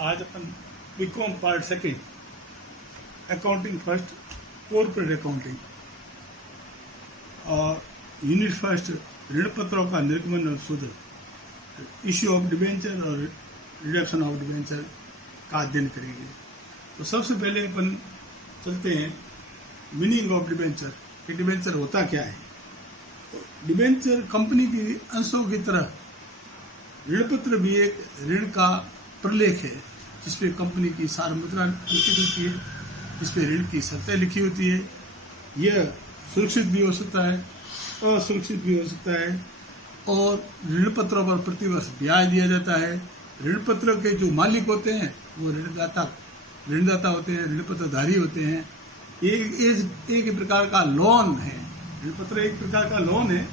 आज अपन BCom part second, accounting first, corporate accounting और यूनिट फर्स्ट, ऋण पत्रों का निर्गमन और शोधन, इश्यू ऑफ डिबेंचर और रिडक्शन ऑफ डिबेंचर का अध्ययन करेंगे। तो सबसे पहले अपन चलते हैं मीनिंग ऑफ डिबेंचर कि डिबेंचर होता क्या है। तो डिबेंचर कंपनी की अंशों की तरह ऋण पत्र भी एक ऋण का प्रलेख है जिसपे कंपनी की सार मुद्रा लिखित होती है, जिसपे ऋण की शर्तें लिखी होती है। यह सुरक्षित भी हो सकता है, असुरक्षित भी हो सकता है और ऋण पत्रों पर प्रतिवर्ष ब्याज दिया जाता है। ऋण पत्र के जो मालिक होते हैं वो ऋणदाता होते हैं, ऋण पत्रधारी होते हैं। एक प्रकार का लोन है, ऋण पत्र एक प्रकार का लोन है।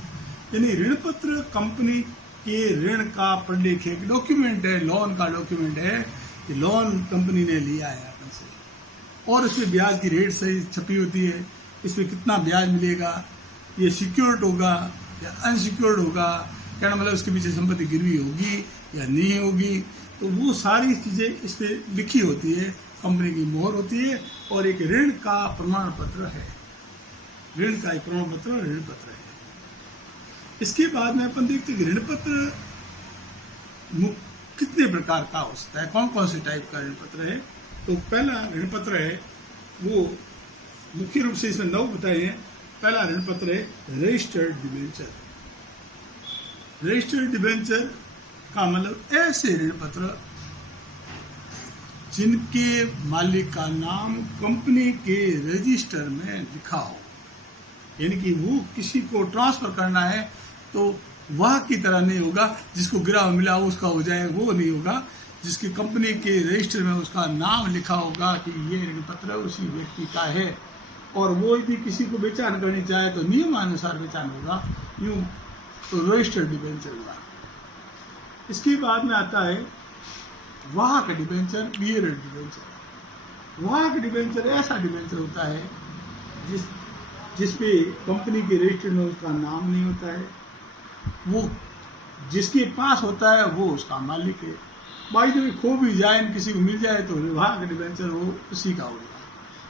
यानी ऋण पत्र कंपनी के ऋण का प्रलेख एक डॉक्यूमेंट है, लोन का डॉक्यूमेंट है कि लोन कंपनी ने लिया है अपन से और इसमें ब्याज की रेट सही छपी होती है, इसमें कितना ब्याज मिलेगा, ये सिक्योर्ड होगा या अनसिक्योर्ड होगा, क्या मतलब इसके पीछे संपत्ति गिरवी होगी या नहीं होगी। तो वो सारी चीज़ें इस पर लिखी होती है, कंपनी की मोहर होती है और एक ऋण का प्रमाण पत्र है। ऋण का एक प्रमाण पत्र ऋण पत्र है। इसके बाद में अपन देखते हैं कि ऋण पत्र कितने प्रकार का हो सकता है, कौन कौन से टाइप का ऋण पत्र है। तो पहला ऋण पत्र है वो मुख्य रूप से इसमें 9 बताए हैं। पहला ऋण पत्र है रजिस्टर्ड डिबेंचर। रजिस्टर्ड डिबेंचर का मतलब ऐसे ऋण पत्र जिनके मालिक का नाम कंपनी के रजिस्टर में लिखा हो, यानी कि वो किसी को ट्रांसफर करना है तो वह की तरह नहीं होगा जिसको गिरा मिला उसका हो जाए, वो नहीं होगा। जिसकी कंपनी के रजिस्टर में उसका नाम लिखा होगा कि ये ऋण पत्र उसी व्यक्ति का है और वो यदि किसी को बेचान करनी चाहे तो नियमानुसार बेचान होगा, यूँ तो रजिस्टर्ड डिबेंचर हुआ। इसके बाद में आता है वाहक डिबेंचर, बियरड डिबेंचर। वाहक डिबेंचर ऐसा डिबेंचर होता है जिसपे कंपनी के रजिस्टर में उसका नाम नहीं होता है, वो जिसके पास होता है वो उसका मालिक है। बाई जो खो भी जाए, किसी को मिल जाए तो वाहक डिबेंचर वो उसी का होगा।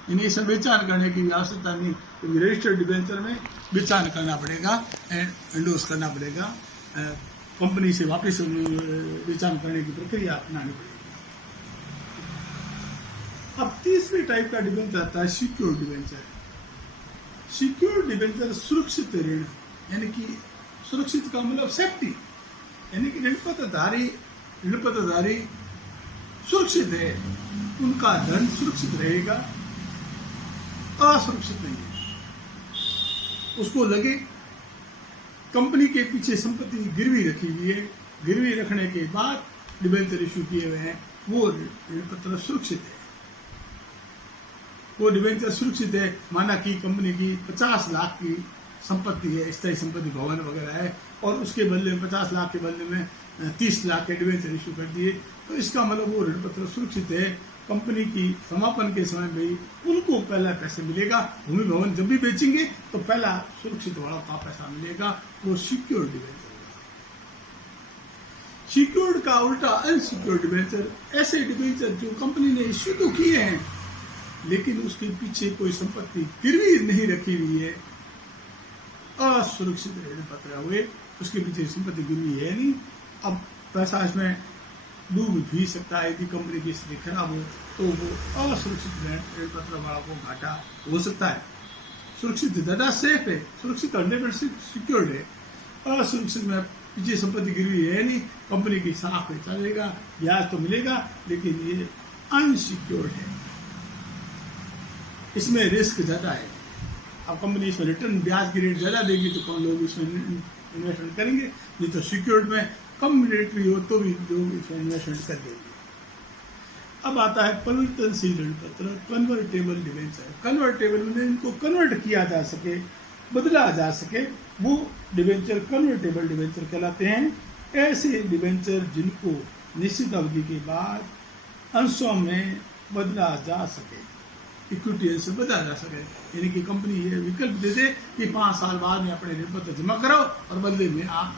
यानी इसमें बेचान करने की आवश्यकता नहीं, क्योंकि रजिस्टर्ड डिबेंचर में बेचान करना पड़ेगा, एंडोर्स करना पड़ेगा, कंपनी से वापस बेचान करने की प्रक्रिया अपनानी पड़ेगी। अब तीसरे टाइप का डिबेंचर आता है सिक्योर्ड डिबेंचर। सिक्योर्ड डिबेंचर सुरक्षित ऋण, यानी कि सुरक्षित का मतलब सेफ्टी, यानी कि ऋण पत्रधारी सुरक्षित है, उनका धन सुरक्षित रहेगा, असुरक्षित नहीं है। उसको लगे कंपनी के पीछे संपत्ति गिरवी रखी हुई है, गिरवी रखने के बाद डिबेंचर इशू किए हुए हैं, वो ऋण पत्र सुरक्षित है। वो डिबेंचर सुरक्षित है, माना कि कंपनी की 50 लाख की संपत्ति है, स्थायी संपत्ति भवन वगैरह है और उसके बदले में 50 लाख के बदले में 30 लाख के डिबेंचर इशू कर दिए, तो इसका मतलब वो ऋण पत्र सुरक्षित है। कंपनी की समापन के समय में उनको पहला पैसे मिलेगा, भूमि भवन जब भी बेचेंगे तो पहला सुरक्षित वालों का पैसा मिलेगा, वो सिक्योर्ड डिबेंचर होगा। सिक्योर्ड का उल्टा अनसिक्योर्ड डिबेंचर, ऐसे डिबेंचर जो कंपनी ने इश्यू तो किए हैं लेकिन उसके पीछे कोई संपत्ति गिरवी नहीं रखी हुई है, असुरक्षित ऋण पत्र हुए, उसके पीछे संपत्ति गिरवी है नहीं। अब पैसा इसमें डूब भी सकता है, यदि कंपनी की स्थिति खराब हो तो वो असुरक्षित ऋण पत्र वाला को घाटा हो सकता है। सुरक्षित ज़्यादा सेफ है, सुरक्षित 100% सिक्योर्ड है, असुरक्षित में पीछे संपत्ति गिरवी है नहीं, कंपनी की साख में चलेगा, ब्याज तो मिलेगा लेकिन ये अनसिक्योर्ड है, इसमें रिस्क ज़्यादा है। अब कंपनी इसमें रिटर्न ब्याज की रेट ज़्यादा देगी तो कौन लोग इसमें इन्वेस्टमेंट करेंगे, नहीं तो सिक्योर्ड में कम रेट भी हो तो भी लोग इसमें इन्वेस्टमेंट कर देंगे। अब आता है परिवर्तनशील ऋण पत्र, कन्वर्टेबल डिबेंचर। कन्वर्टेबल में इनको कन्वर्ट किया जा सके, बदला जा सके, वो डिबेंचर कन्वर्टेबल डिबेंचर कहलाते हैं। ऐसे डिबेंचर जिनको निश्चित अवधि के बाद अंशों में बदला जा सके, इक्विटी से बदला जा सके, यानी कि कंपनी ये विकल्प दे दे कि 5 साल बाद में अपने ऋण पत्र जमा कराओ और बदले में आप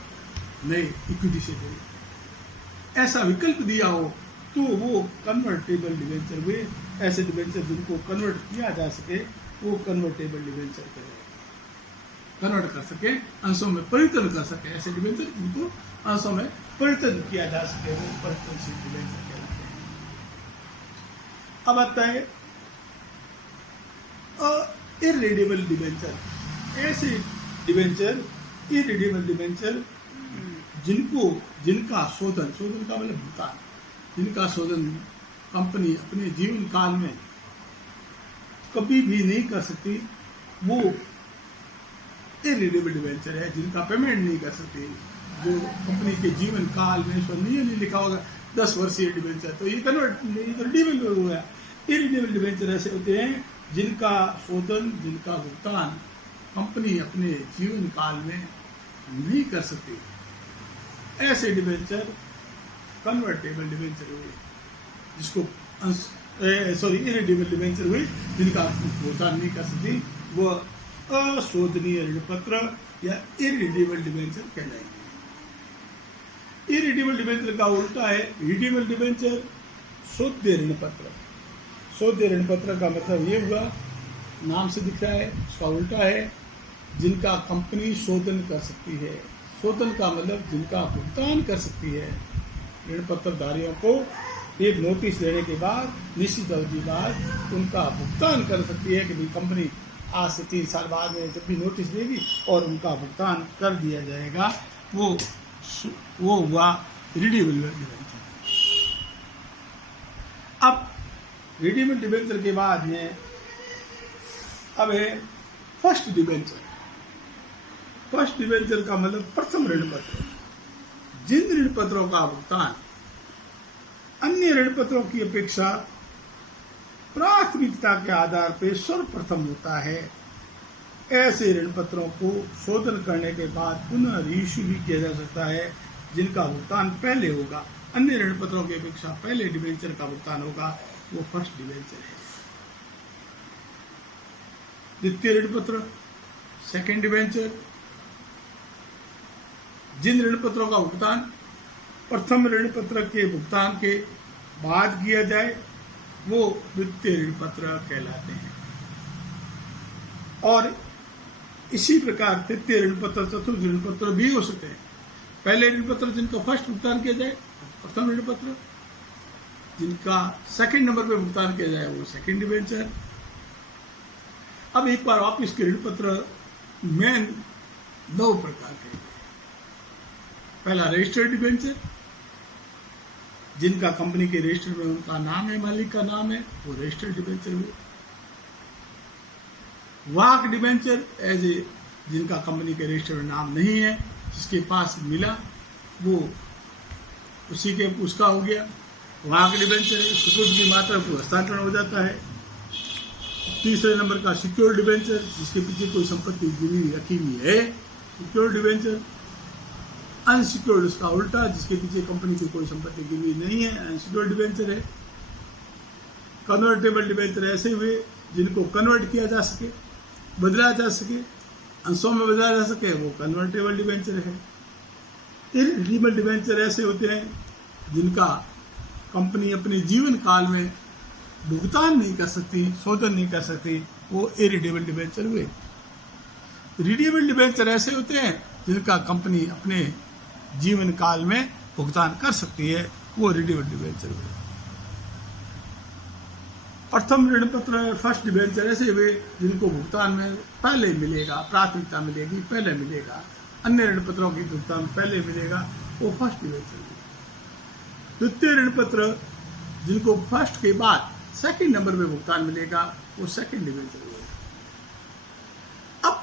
नए इक्विटी से दे, ऐसा विकल्प दिया हो तो वो कन्वर्टेबल डिबेंचर हुए। ऐसे डिबेंचर जिनको कन्वर्ट किया जा सके वो कन्वर्टेबल डिबेंचर कहलाएंगे। कन्वर्ट कर सके, अंशों में परिवर्तन कर सके, ऐसे डिबेंचर जिनको अंशों में परिवर्तन किया जा सके वो परिवर्तनशील डिबेंचर कहलाते हैं। अब आता है इररिडीबल डिबेंचर। ऐसे डिबेंचर, इररिडीबल डिबेंचर जिनका शोधन का मतलब भुगतान, जिनका शोधन कंपनी अपने जीवन काल में कभी भी नहीं कर सकती, वो इररिडीबल डिबेंचर है। जिनका पेमेंट नहीं कर सकती, जो कंपनी के जीवन काल में नहीं लिखा होगा 10 वर्षीय डिबेंचर, तो ये कन्वर्ट रिडीबल हो गया। इररिडीबल डिबेंचर ऐसे होते हैं जिनका शोधन, जिनका भुगतान कंपनी अपने जीवन काल में नहीं कर सकती। ऐसे डिबेंचर कन्वर्टेबल डिबेंचर हुए, जिसको इररिडीबल डिबेंचर हुए जिनका भुगतान नहीं कर सकती, वो अशोधनीय ऋण पत्र या इररिडीबल डिबेंचर कहलाएंगे। इररिडीबल डिबेंचर का उल्टा है रिडीबल डिबेंचर, शोध्य ऋण पत्र। शोध्य ऋण पत्र का मतलब ये हुआ, नाम से दिख रहा है, उसका उल्टा है जिनका कंपनी शोधन कर सकती है। शोधन का मतलब जिनका भुगतान कर सकती है। ऋण पत्रधारियों को एक नोटिस देने के बाद निश्चित अवधि बाद उनका भुगतान कर सकती है कि भाई कंपनी आज से 3 साल बाद में जब भी नोटिस देगी और उनका भुगतान कर दिया जाएगा, वो हुआ रिडीबल डिबेंचर। अब रिडीबल डिबेंचर के बाद में अब है फर्स्ट डिबेंचर। फर्स्ट डिबेंचर का मतलब प्रथम ऋण पत्र। जिन ऋण पत्रों का भुगतान अन्य ऋण पत्रों की अपेक्षा प्राथमिकता के आधार पर सर्वप्रथम होता है, ऐसे ऋण पत्रों को शोधन करने के बाद पुनः रीइश्यू भी किया जा सकता है, जिनका भुगतान पहले होगा। अन्य ऋण पत्रों की अपेक्षा पहले डिबेंचर का भुगतान होगा, वो फर्स्ट डिबेंचर है। द्वितीय ऋण पत्र, सेकेंड डिबेंचर। जिन ऋण पत्रों का भुगतान प्रथम ऋण पत्र के भुगतान के बाद किया जाए वो द्वितीय ऋण पत्र कहलाते हैं। और इसी प्रकार तृतीय ऋण पत्र, चतुर्थ ऋण पत्र भी हो सकते हैं। पहले ऋण पत्र जिनका फर्स्ट भुगतान किया जाए प्रथम ऋण पत्र, जिनका सेकंड नंबर पे भुगतान किया जाए वो सेकंड डिबेंचर। अब एक बार वापिस के ऋण पत्र में 9 प्रकार के हैं। पहला रजिस्टर्ड डिबेंचर, जिनका कंपनी के रजिस्टर में उनका नाम है, मालिक का नाम है, वो रजिस्टर्ड डिबेंचर हुए। वाक डिबेंचर एज ए, जिनका कंपनी के रजिस्टर में नाम नहीं है, जिसके पास मिला वो उसका हो गया वाक डिबेंचर। सुपुर्द की मात्रा को हस्तांतरण हो जाता है। तीसरे नंबर का सिक्योर्ड डिबेंचर, जिसके पीछे कोई संपत्ति गिरवी रखी हुई है, सिक्योर्ड डिबेंचर। अनसिक्योर्ड उसका उल्टा, जिसके पीछे कंपनी की कोई संपत्ति गिरवी नहीं है, अनसिक्योर्ड डिबेंचर है। कन्वर्टेबल डिबेंचर ऐसे हुए जिनको कन्वर्ट किया जा सके, बदला जा सके, अंशों में बदला जा सके, वो कन्वर्टेबल डिबेंचर है। इररिडीबल डिबेंचर ऐसे होते हैं जिनका कंपनी अपने जीवन काल में भुगतान नहीं कर सकती, शोधन नहीं कर सकती, वो इररिडीबल डिबेंचर हुए। रिडीबल डिबेंचर ऐसे होते हैं जिनका कंपनी अपने जीवन काल में भुगतान कर सकती है, वो रिडीबल डिबेंचर हुए। प्रथम ऋण पत्र फर्स्ट डिबेंचर ऐसे हुए जिनको भुगतान में पहले मिलेगा, प्राथमिकता मिलेगी, पहले मिलेगा। अन्य ऋण पत्रों की भुगतान पहले मिलेगा, वो फर्स्ट डिबेंचर हुए। द्वितीय ऋण पत्र जिनको फर्स्ट के बाद सेकंड नंबर पे भुगतान मिलेगा, वो सेकंड डिबेंचर हुए। अब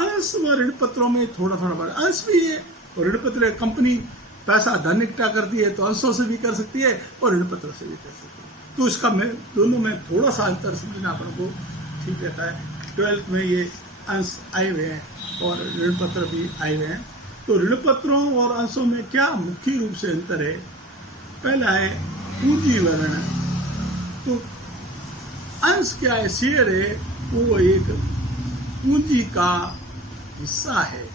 अंश व ऋण पत्रों में थोड़ा बड़ा अंश भी है, और ऋण पत्र कंपनी पैसा धन इकट्ठा करती है तो अंशों से भी कर सकती है और ऋण पत्र से भी कर सकती है। तो इसका दोनों में थोड़ा सा अंतर समझना अपन को ठीक रहता है। 12th में ये अंश आए हुए हैं और ऋण पत्र भी आए हुए हैं। तो ऋण पत्रों और अंशों में क्या मुख्य रूप से अंतर है? पहला है पूंजी विवरण। तो अंश क्या है, शेयर है, वो एक पूंजी का हिस्सा है।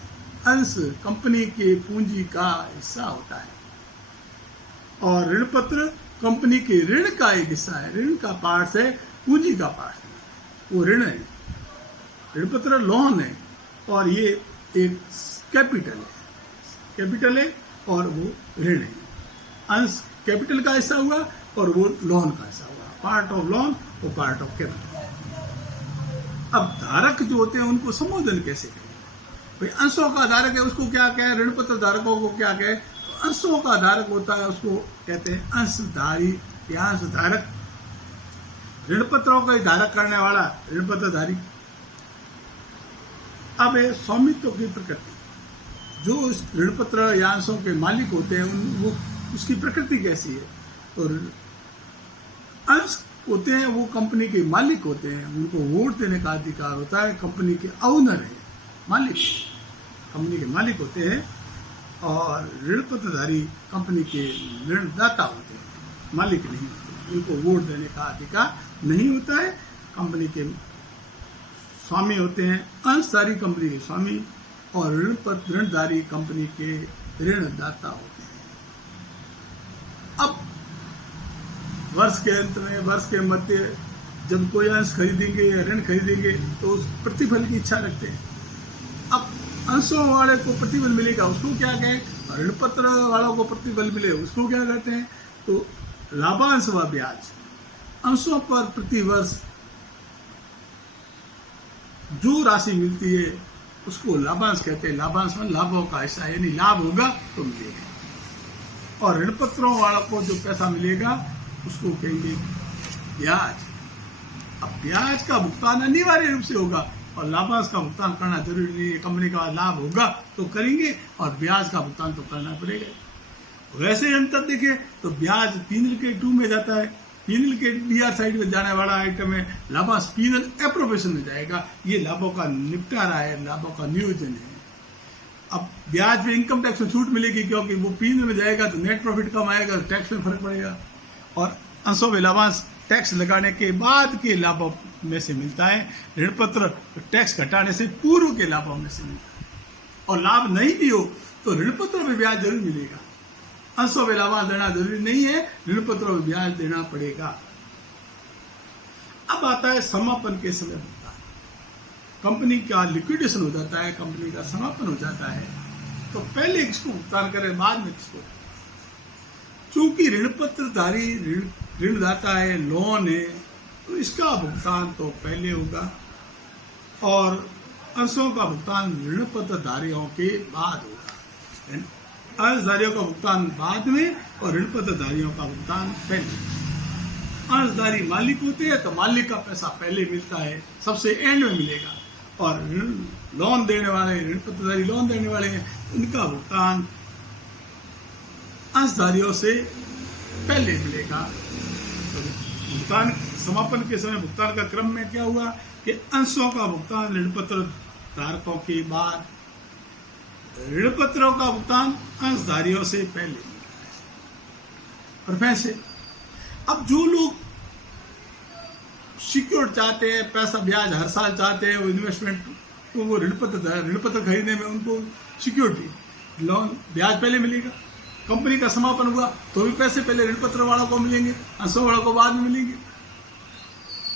अंश कंपनी के पूंजी का हिस्सा होता है। और ऋण पत्र कंपनी के ऋण का एक हिस्सा है, ऋण का पार्ट है, पूंजी का पार्ट है, वो ऋण है, ऋण पत्र लोन है, और ये एक कैपिटल है और वो ऋण है। अंश कैपिटल का हिस्सा हुआ और वो लोन का हिस्सा हुआ, पार्ट ऑफ लोन और पार्ट ऑफ कैपिटल। अब धारक जो होते हैं उनको संबोधन कैसे करें? भाई अंशों का धारक है, उसको क्या कहे? ऋण पत्र धारकों को क्या कहे? तो अंशों का धारक होता है, उसको कहते हैं अंशधारी या अंशधारक। ऋण पत्रों का धारक करने वाला ऋण पत्रधारी। अब है स्वामित्व की प्रकृति। जो उस ऋण पत्र या अंशों के मालिक होते हैं वो उसकी प्रकृति कैसी है? और अंश होते हैं वो कंपनी के मालिक होते हैं, उनको वोट देने का अधिकार होता है, कंपनी के ओनर है, मालिक, कंपनी के मालिक होते हैं। और ऋण पत्रधारी कंपनी के ऋणदाता होते हैं, मालिक नहीं होते, उनको वोट देने का अधिकार नहीं होता है। कंपनी के स्वामी होते हैं, अंशधारी कंपनी के स्वामी, और ऋणधारी कंपनी के ऋणदाता होते हैं। अब वर्ष के अंत में, वर्ष के मध्य जब कोई अंश खरीदेंगे या ऋण खरीदेंगे तो उस प्रतिफल की इच्छा रखते हैं। अब अंशों वाले को प्रतिफल मिलेगा, उसको क्या कहें? ऋण पत्र वालों को प्रतिफल मिले, उसको क्या कहते हैं? तो लाभांश व ब्याज। अंशों पर प्रति वर्ष जो राशि मिलती है उसको लाभांश कहते हैं। लाभांश में लाभों का हिस्सा, यानी लाभ होगा तो मिलेगा। और ऋण पत्रों वालों को जो पैसा मिलेगा उसको कहेंगे ब्याज। अब ब्याज का भुगतान अनिवार्य रूप से होगा और लाभांश का भुगतान करना जरूरी नहीं है। कंपनी का लाभ होगा तो करेंगे और ब्याज का भुगतान तो करना पड़ेगा। वैसे अंतर देखें तो ब्याज पीनल के 2 में जाता है, पीनल के बीआर साइड में जाने वाला आइटम है, लाभांश पीनल एप्रोप्रिएशन में जाएगा। ये लाभों का निपटारा है, लाभों का नियोजन है। अब ब्याज में इनकम टैक्स में छूट मिलेगी क्योंकि वो पीनल में जाएगा तो नेट प्रॉफिट कम आएगा, टैक्स में फर्क पड़ेगा। और अंशों में लाभांश टैक्स लगाने के बाद के लाभों में से मिलता है, ऋण पत्र टैक्स घटाने से पूर्व के लाभों में से मिलता है। और लाभ नहीं भी हो तो ऋण पत्र में ब्याज जरूर मिलेगा। अंशों में लाभांश देना जरूरी नहीं है, ऋण पत्रों में ब्याज देना पड़ेगा। अब आता है समापन के समय भुगतान। कंपनी का लिक्विडेशन हो जाता है, कंपनी का समापन हो जाता है, तो पहले किसको भुगतान करें, बाद में किसको? चूंकि ऋण पत्रधारी ऋणदाता है, लोन है, तो इसका भुगतान तो पहले होगा और अंशों का भुगतान ऋण पत्रधारियों के बाद होगा। अंशधारियों का भुगतान बाद में और ऋण पत्रधारियों का भुगतान पहले। अंशधारी मालिक होते हैं तो मालिक का पैसा पहले मिलता है, सबसे एंड में मिलेगा। और लोन देने वाले, ऋण पत्रधारी लोन देने वाले हैं, उनका भुगतान अंशधारियों से पहले मिलेगा। तो भुगतान समापन के समय भुगतान का क्रम में क्या हुआ कि अंशों का भुगतान ऋण पत्र धारकों के बाद, ऋण पत्रों का भुगतान अंशधारियों से पहले मिलता है। और वैसे अब जो लोग सिक्योर चाहते हैं, पैसा ब्याज हर साल चाहते हैं, वो इन्वेस्टमेंट, तो वो ऋण पत्र खरीदने में उनको सिक्योरिटी, लोन ब्याज पहले मिलेगा। कंपनी का समापन हुआ तो भी पैसे पहले ऋण पत्र वालों को मिलेंगे, अंशों वालों को बाद में मिलेंगे।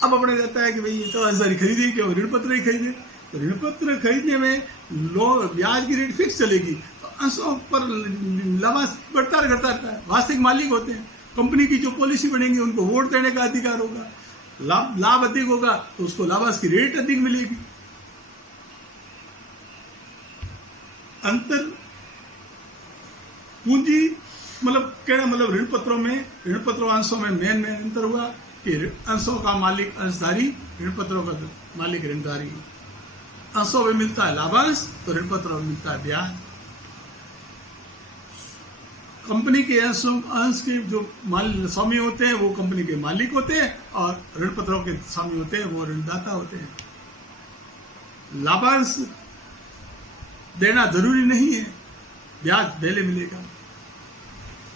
अब अपने रहता है कि भाई ये तो अंशधारी खरीदे कि ऋण पत्र ही खरीदे, तो ऋण पत्र खरीदने में ब्याज की रेट फिक्स चलेगी, तो अंशों पर लाभांश बढ़ता रहता है। वास्तविक मालिक होते हैं, कंपनी की जो पॉलिसी बनेगी उनको वोट देने का अधिकार होगा। लाभ अधिक होगा तो उसको लाभांश की रेट अधिक मिलेगी। अंतर पूंजी मतलब कहना मतलब ऋण पत्रों में, ऋण पत्रों अंशों में मेन अंतर हुआ कि अंशों का मालिक अंशधारी, ऋण पत्रों का मालिक ऋणधारी। अंशों में मिलता है लाभांश तो ऋण पत्रों में मिलता है ब्याज। कंपनी के अंश के जो स्वामी होते हैं वो कंपनी के मालिक होते हैं और ऋण पत्रों के स्वामी होते हैं वो ऋणदाता होते हैं। लाभांश देना जरूरी नहीं है, ब्याज पहले मिलेगा।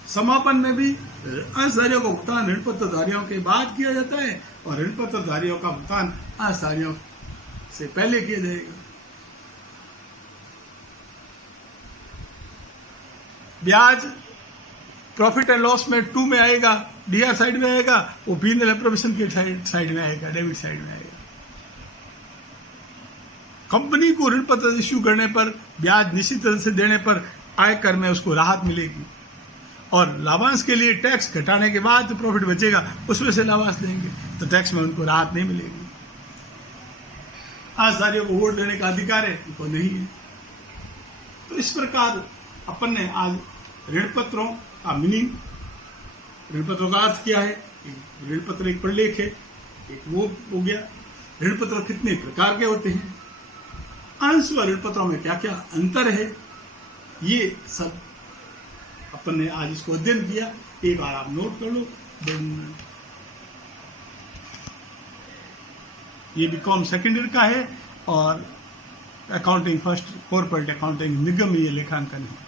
समापन में भी अंशधारियों का भुगतान ऋण पत्रधारियों के बाद किया जाता है और ऋण पत्रधारियों का भुगतान अंशधारियों से पहले किया जाएगा। ब्याज प्रॉफिट एंड लॉस में 2 में आएगा, डीआर साइड में आएगा, वो P&L एप्रोप्रिएशन के साइड में आएगा, डेबिट साइड में आएगा। कंपनी को ऋण पत्र इश्यू करने पर ब्याज निश्चित तरह से देने पर आयकर में उसको राहत मिलेगी, और लाभांश के लिए टैक्स घटाने के बाद जो प्रॉफिट बचेगा उसमें से लाभांश देंगे तो टैक्स में उनको राहत नहीं मिलेगी। आजदारियों को वोट देने का अधिकार है, उनको नहीं है। तो इस प्रकार अपन ने आज ऋण पत्रों का मीनिंग, ऋण पत्रों का अर्थ क्या है, ऋण पत्र एक प्रलेख है, एक वो हो गया, ऋण पत्र कितने प्रकार के होते हैं, अंश व ऋण पत्रों में क्या क्या अंतर है, ये सब अपन ने आज इसको अध्ययन किया। एक बार आप नोट कर लो। ये बीकॉम सेकेंड ईयर का है और अकाउंटिंग फर्स्ट, कॉर्पोरेट अकाउंटिंग निगम ये लेखांकन है।